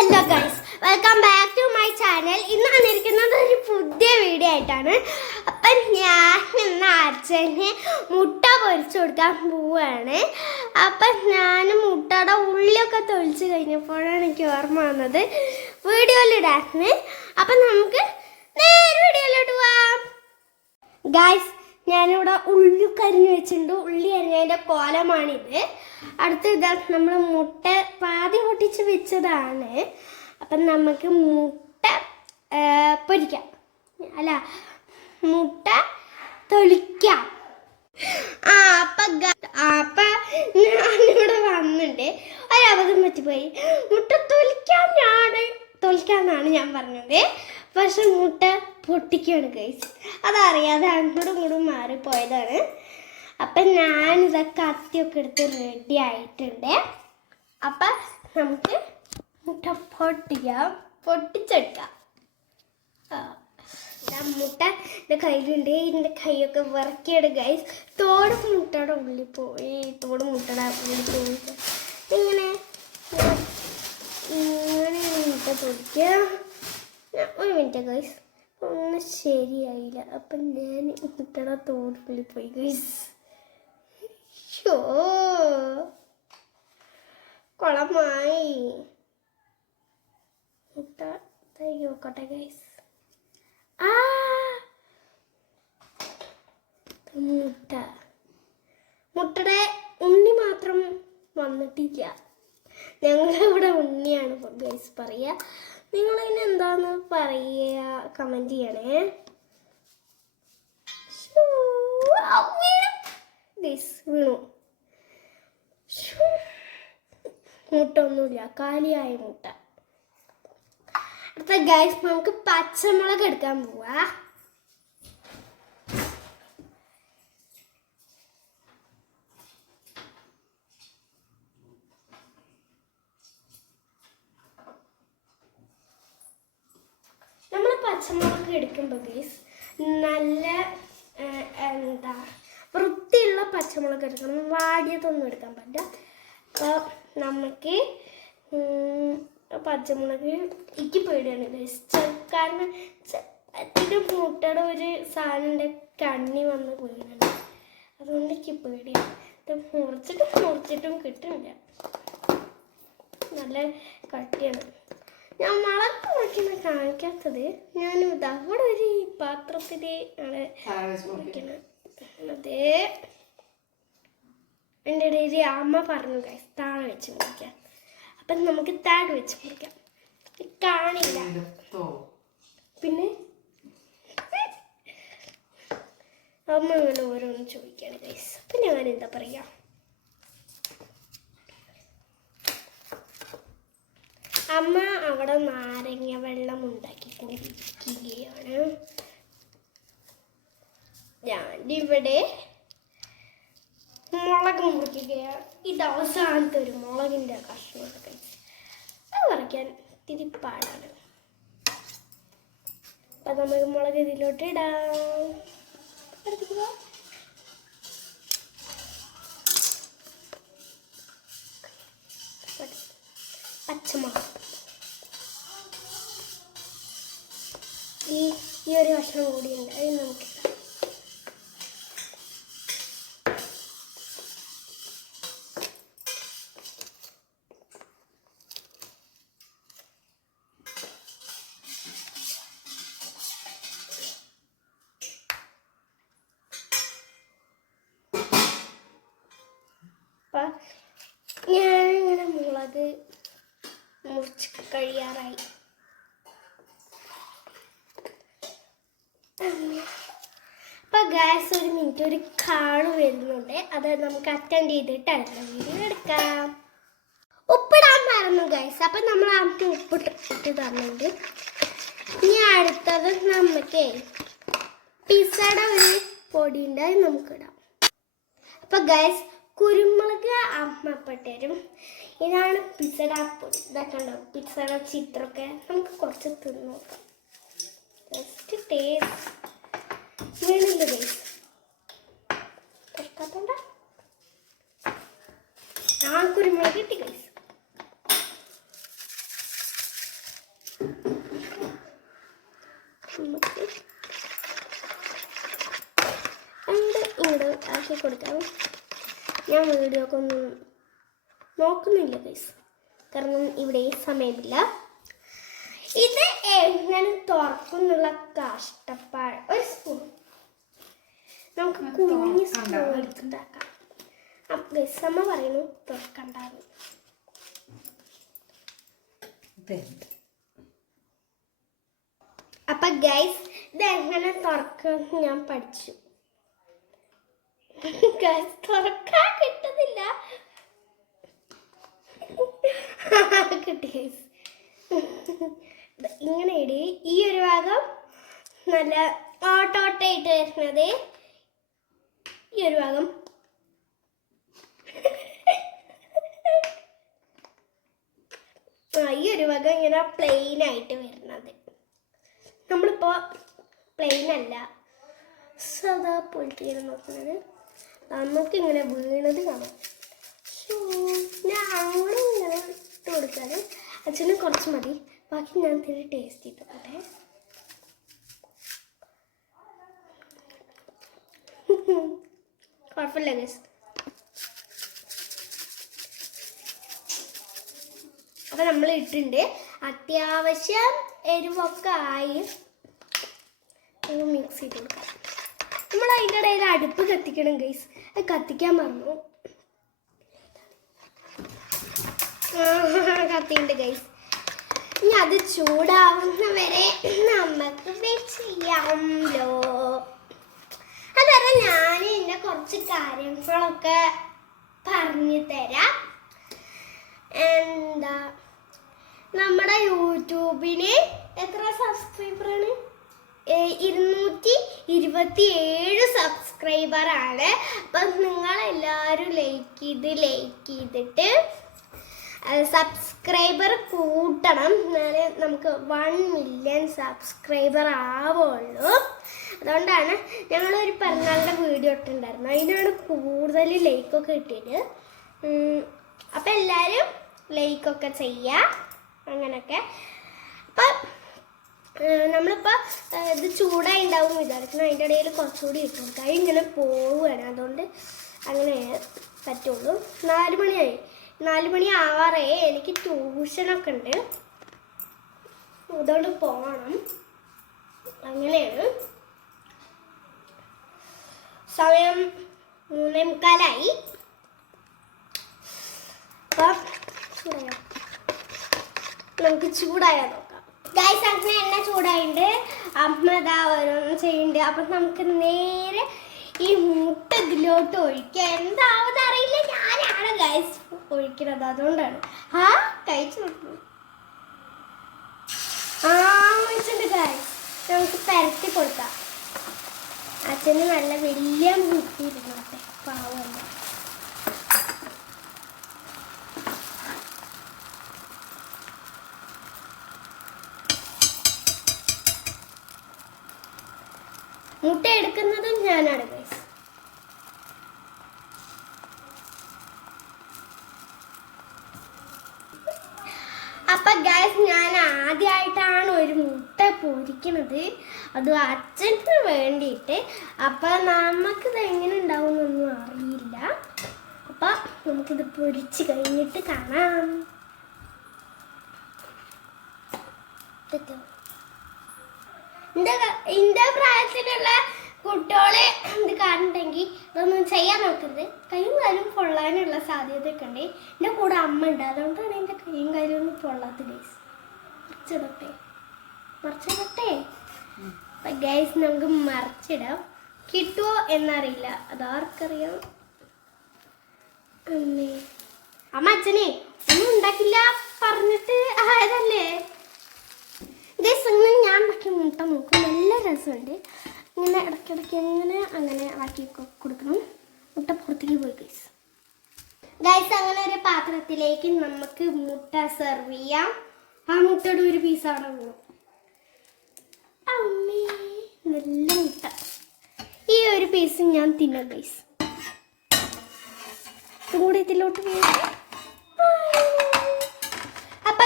Hello guys welcome back to my channel ഇന്ന് വന്നിരിക്കുന്നത് ഒരു പുതിയ വീഡിയോ ആയിട്ടാണ്. അപ്പം ഞാൻ ഇന്ന് അച്ഛന് മുട്ട പൊരിച്ചു കൊടുക്കാൻ പോവുകയാണ്. അപ്പം ഞാൻ മുട്ടയുടെ ഉള്ളിയൊക്കെ തൊളിച്ച് കഴിഞ്ഞപ്പോഴാണ് എനിക്ക് ഓർമ്മ വന്നത്. വീഡിയോയിലിടാന് അപ്പം നമുക്ക് നേരെ വീഡിയോയിലോട്ട് പോവാം. ഗായ്സ് ഞാനിവിടെ ഉള്ളി കരിഞ്ഞ് വെച്ചിട്ടുണ്ട്. ഉള്ളി അരിഞ്ഞതിന്റെ കോലമാണിത്. അടുത്ത ഇതാ നമ്മൾ മുട്ട പാതി പൊട്ടിച്ച് വെച്ചതാണ്. അപ്പം നമുക്ക് മുട്ട പൊരിക്കാം. അല്ല മുട്ട തൊളിക്കാം ആ അപ്പം അപ്പൊ ഞാനിവിടെ വന്നിട്ട് ഒരബദ്ധം പറ്റിപ്പോയി. മുട്ട തൊലിക്കാൻ ഞാൻ തൊലിക്കാന്നാണ് ഞാൻ പറഞ്ഞത്. പക്ഷെ മുട്ട പൊട്ടിക്കാണ് ഗൈസ് അതറിയാതെ അങ്ങോട്ടും ഇങ്ങോട്ടും മാറിപ്പോയതാണ്. അപ്പം ഇതൊക്കെ കത്തിയൊക്കെ എടുത്ത് റെഡി ആയിട്ടുണ്ട്. അപ്പം നമുക്ക് മുട്ട പൊട്ടിക്കാം. പൊട്ടിച്ചെടുക്കാം. ഞാൻ മുട്ട എന്റെ കയ്യിലുണ്ട്. എന്റെ കൈയൊക്കെ വിറക്കിയാണ് ഗൈസ് തോട് മുട്ടയുടെ ഉള്ളിൽ പോയി. തോട് മുട്ടയുടെ ഉള്ളിൽ പോയി ഇങ്ങനെ ഇങ്ങനെ മുട്ട പൊടിക്കുക ഞാൻ- ഒരു മിനിറ്റ് ഗൈസ് ഒന്നും ശരിയായില്ല. അപ്പം ഞാൻ മുട്ടയുടെ തോട്ടിൽ പോയി ഷോ കുളമായി. നോക്കട്ടെ ഗൈസ് ആ. മുട്ട മുട്ടയുടെ ഉണ്ണി മാത്രം വന്നിട്ടില്ല. ഞങ്ങളിവിടെ ഉണ്ണിയാണ് ഗൈസ് പറയുക നിങ്ങളതിന് എന്താന്ന് പറയുക കമന്റ് ചെയ്യണേ. മുട്ടൊന്നുമില്ല. മുട്ട കാലിയായ മുട്ട. അടുത്ത ഗൈസ് നമുക്ക് പച്ചമുളക് എടുക്കാൻ പോവാ നമ്മൾ പച്ചമുളക് എടുക്കുമ്പോൾ ഗൈസ് നല്ല ആ, എന്താ വൃത്തിയുള്ള പച്ചമുളക് എടുക്കണം. വാടിയതൊന്നും എടുക്കാൻ പറ്റില്ല. അപ്പോൾ നമുക്ക് പച്ചമുളക് എനിക്ക് പേടിയാണ്. കാരണം അതിന്റെ മുട്ടയുടെ ഒരു സാധനന്റെ കണ്ണി വന്ന് വീണുണ്ട് അതുകൊണ്ട് എനിക്ക് പേടിയാണ്. ഇത് മുറിച്ചിട്ടും മുറിച്ചിട്ടും കിട്ടുന്നില്ല. നല്ല കട്ടിയാണ്. ഞാൻ മുളക് മുറിക്കുന്ന കാണിക്കാത്തത്. ഞാൻ അവിടെ ഒരു പാത്രത്തിൽ ആണ് മുറിക്കുന്നത് അതേ. എന്റെ ഇടയിൽ അമ്മ പറഞ്ഞു ഗൈസ് താഴെ വെച്ച് മുറിക്കാം. അപ്പം നമുക്ക് താഴെ വെച്ച് മുറിക്കാം. കാണില്ല. പിന്നെ? അമ്മ ഇങ്ങനെ ഓരോന്ന് ചോദിക്കുകയാണ് ഗൈസ് അപ്പം ഞാൻ എന്താ പറയുക അമ്മ അവിടെ നാരങ്ങ വെള്ളം ഉണ്ടാക്കിക്കൊണ്ടിരിക്കുകയാണ്. ഞാൻ ഇവിടെ മുളക് മുറിക്കുകയാണ് ഇത് അവസാനത്തെ ഒരു മുളകിന്റെ കഷ്ണമാണ് കഴിച്ച് അത് പറിക്കാൻ ഇത്തിരി പാടാണ്. അപ്പം നമുക്ക് മുളക് ഇതിലോട്ട് ഇടാം. പച്ചമുളക്. ഈ ഈ ഒരു കഷ്ണം കൂടിയുണ്ട് അത് നമുക്ക് ഇടാം. അപ്പം ഞാനിങ്ങനെ മുളക് മുറിച്ച് കഴിയാറായി അപ്പം ഒരു കാൾ വരുന്നുണ്ട്. അത് നമുക്ക് അറ്റൻഡ് ചെയ്തിട്ട് അടുത്ത വീഡിയോ എടുക്കാം. ഉപ്പിടാൻ മറന്നു ഗൈസ് അപ്പം നമ്മൾ ആദ്യം ഉപ്പിട്ട് ഇട്ട് തന്നിട്ടുണ്ട്. ഇനി അടുത്തത് നമുക്ക് പിസയുടെ ഒരു പൊടി ഉണ്ടായി നമുക്കിടാം അപ്പം ഗൈസ് കുരുമുളക് അമ്മപ്പെട്ടരും. ഇതാണ് പിസയുടെ പൊടി. ഇതൊക്കെ ഉണ്ടോ പിസഡ ചിത്രമൊക്കെ. നമുക്ക് കുറച്ച് തിന്നു നോക്കാം. ജസ്റ്റ് ടേസ്റ്റ് വീണില്ല ഗൈസ് തുറക്കാത്തോണ്ട ഞാൻ കുരുമുളക് കിട്ടി ഗൈസ് നമുക്ക് അങ്ങോട്ട് ഇങ്ങോട്ട് ആക്കി കൊടുക്കാം? ഞാൻ വീഡിയോ ഒക്കെ ഒന്നും നോക്കുന്നില്ല ഗൈസ് കാരണം ഇവിടെ സമയമില്ല. ഇത് എങ്ങനെ തുറക്കുന്നുള്ള കഷ്ടപ്പാട്. ഒരു സ്പൂൺ നമുക്ക് കുഞ്ഞ് സ്പൂൺ എടുത്തിട്ടാക്കാം ഗൈസ് അമ്മ പറയുന്നു തുറക്കണ്ടാന്ന്. അപ്പൊ ഗൈസ് ഇത് എങ്ങനെ തുറക്കുമെന്ന് ഞാൻ പഠിച്ചു. ഗൈസ് തുറക്കാൻ കിട്ടുന്നില്ല. കിട്ടി ഗൈസ് ഇങ്ങനെ ഇടി ഈ ഒരു ഭാഗം നല്ല ഓട്ടോട്ടായിട്ട് വരുന്നത്. ഈ ഒരു ഭാഗം. ഈ ഒരു ഭാഗം ഇങ്ങനെ പ്ലെയിൻ ആയിട്ട് വരുന്നത്. നമ്മളിപ്പോൾ പ്ലെയിൻ അല്ല. സദാ പൊളിറ്റിയാണ് നോക്കുന്നത്. നമുക്ക് ഇങ്ങനെ വീണത് കാണാം. ഞാൻ അങ്ങനെ ഇങ്ങനെ ഇട്ട് കൊടുക്കാൻ അച്ഛന് കുറച്ച് മതി. ബാക്കി ഞാൻ തിരി ടേസ്റ്റ് ചെയ്തോട്ടെ കുഴപ്പമില്ല ഗസ് അപ്പം നമ്മൾ ഇട്ടിട്ടുണ്ട്. അത്യാവശ്യം എരിവൊക്കെ ആയി. മിക്സ് ചെയ്ത് കൊടുക്കാം. നമ്മൾ അതിന്റെ ഇടയിൽ അടുപ്പ് കത്തിക്കണം ഗൈസ് അത് കത്തിക്കാൻ മറന്നു. കത്തിയുണ്ട് ഗൈസ് ഇനി അത് ചൂടാവുന്ന വരെ നമുക്ക് വെയിറ്റ് ചെയ്യാമല്ലോ ഞാൻ ഇന്നെ കുറച്ച് കാര്യങ്ങളൊക്കെ പറഞ്ഞു തരാം. എന്താ? നമ്മുടെ യൂട്യൂബിന് എത്ര സബ്സ്ക്രൈബറാണ് ഇരുന്നൂറ്റി ഇരുപത്തി ഏഴ് സബ്സ്ക്രൈബറാണ് അപ്പം നിങ്ങളെല്ലാവരും ലൈക്ക് ചെയ്ത് ലൈക്ക് ചെയ്തിട്ട് സബ്സ്ക്രൈബർ കൂട്ടണം. എന്നാലേ നമുക്ക് വൺ മില്യൺ സബ്സ്ക്രൈബർ ആവുള്ളൂ. അതുകൊണ്ടാണ് ഞങ്ങളൊരു പിറന്നാളിന്റെ വീഡിയോ ഇട്ടുണ്ടായിരുന്നു അതിനാണ് കൂടുതൽ ലൈക്കൊക്കെ കിട്ടിയത്. അപ്പം എല്ലാവരും ലൈക്കൊക്കെ ചെയ്യുക. അങ്ങനെയൊക്കെ. അപ്പം നമ്മളിപ്പോൾ ഇത് ചൂടായി ഉണ്ടാവും വിചാരിക്കണം അതിന്റെ ഇടയിൽ കുറച്ചുകൂടി ഇട്ട് കൈ ഇങ്ങനെ പോവുകയാണ്. അതുകൊണ്ട് അങ്ങനെ പറ്റുള്ളൂ. നാല് മണിയായി. നാല് മണി ആവാറേ എനിക്ക് ട്യൂഷനൊക്കെ ഉണ്ട്. അതുകൊണ്ട് പോകണം. അങ്ങനെയാണ്. സമയം മൂന്നേ മുക്കാലായി? നമുക്ക് ചൂടായാൽ നോക്കാം. ഗൈസ് അങ്ങനെ എണ്ണ ചൂടായിട്ടുണ്ട് അമ്മ ഇതാ ഓരോന്നും ചെയ്യുന്നുണ്ട് അപ്പം നമുക്ക് നേരെ ഈ മുട്ട ഇതിലോട്ട് ഒഴിക്കുക എന്താവുന്ന ഞാനാണ് ഗൈസ് ഒഴിക്കുന്നത് അതുകൊണ്ടാണ്. ആ കഴിച്ചു നോക്കുന്നു ആ വെച്ചിട്ടുണ്ട് ഗൈസ് നമുക്ക് പരത്തി കൊടുക്കാം. അച്ഛന് നല്ല വലിയ മുട്ടി ഇരുന്നോട്ടെ പാവല്ല മുട്ട എടുക്കുന്നതും ഞാനാണ് ഗൈസ് അപ്പൊ ഗൈസ് ഞാൻ ആദ്യമായിട്ടാണ് ഒരു മുട്ട പൊരിക്കണത് അത് അച്ഛന് വേണ്ടിയിട്ട്? അപ്പൊ നമുക്കിത് എങ്ങനെ ഉണ്ടാവുമെന്നൊന്നും അറിയില്ല. അപ്പൊ നമുക്കിത് പൊരിച്ച് കഴിഞ്ഞിട്ട് കാണാം. എന്റെ പ്രായത്തിലുള്ള കുട്ടികളെ ഇത് കാണുന്നുണ്ടെങ്കിൽ ഇതൊന്നും ചെയ്യാൻ നോക്കരുത്. കൈയും കാലും പൊള്ളാനുള്ള സാധ്യതയൊക്കെ ഉണ്ട്. എന്റെ കൂടെ അമ്മ ഉണ്ട്. അതുകൊണ്ടാണ് എന്റെ കൈയും കാലും ഒന്നും പൊള്ളാത്ത ഗൈസ് മറിച്ചിടട്ടെ മറിച്ചിടട്ടെ ഗൈസ് നമുക്ക് മറിച്ചിടാം. കിട്ടുമോ എന്നറിയില്ല. അതാർക്കറിയാം അമ്മേ അച്ഛനെ ഒന്നും ഉണ്ടാക്കില്ല പറഞ്ഞിട്ട് ആയതല്ലേ? ഗൈസ് അങ്ങനെ ഞാൻ ഉണ്ടാക്കിയ മുട്ട നോക്കും. നല്ല രസമുണ്ട്. ഇങ്ങനെ ഇടയ്ക്കിടയ്ക്ക് ഇങ്ങനെ അങ്ങനെ ആക്കി കൊടുക്കണം. മുട്ട പുറത്തേക്ക് പോയി ഗൈസ് ഗൈസ് അങ്ങനെ ഒരു പാത്രത്തിലേക്ക് നമുക്ക് മുട്ട സെർവ് ചെയ്യാം. ആ മുട്ടയുടെ ഒരു പീസാണ് വീണു നല്ല മുട്ട. ഈ ഒരു പീസ് ഞാൻ തിന്നാം ഗൈസ് കൂടെ ഇതിലോട്ട് അപ്പൊ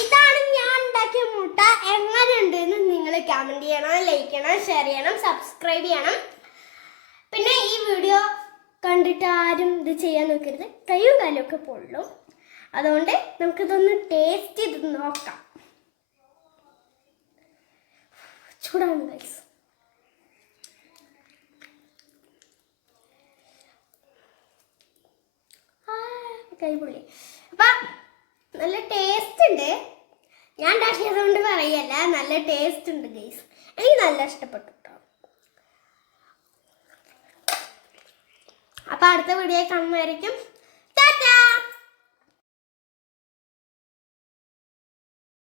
ഇതാണ് ഞാൻ ഉണ്ടാക്കിയ മുട്ട. എങ്ങനെയുണ്ട് എന്ന് നിങ്ങൾ കമന്റ് ചെയ്യണം ലൈക്ക് ചെയ്യണം ഷെയർ ചെയ്യണം സബ്സ്ക്രൈബ് ചെയ്യണം. പിന്നെ ഈ വീഡിയോ കണ്ടിട്ട് ആരും ഇത് ചെയ്യാൻ നോക്കരുത്. കയ്യും കാലും ഒക്കെ പൊള്ളും. അതുകൊണ്ട് നമുക്കിതൊന്ന് ടേസ്റ്റ് ചെയ്ത് നോക്കാം. ചൂടാണ് ഗൈസ് കൈപൊള്ളി അപ്പൊ നല്ല ടേസ്റ്റ് ഉണ്ട്. ഞാൻ ഉണ്ടാക്കിയത് കൊണ്ട് പറയല്ല നല്ല ടേസ്റ്റ് ഉണ്ട് ഗൈസ് എനിക്ക് നല്ല ഇഷ്ടപ്പെട്ടു കേട്ടോ അടുത്ത വീഡിയോ കാണുന്നതായിരിക്കും. ടാറ്റാ!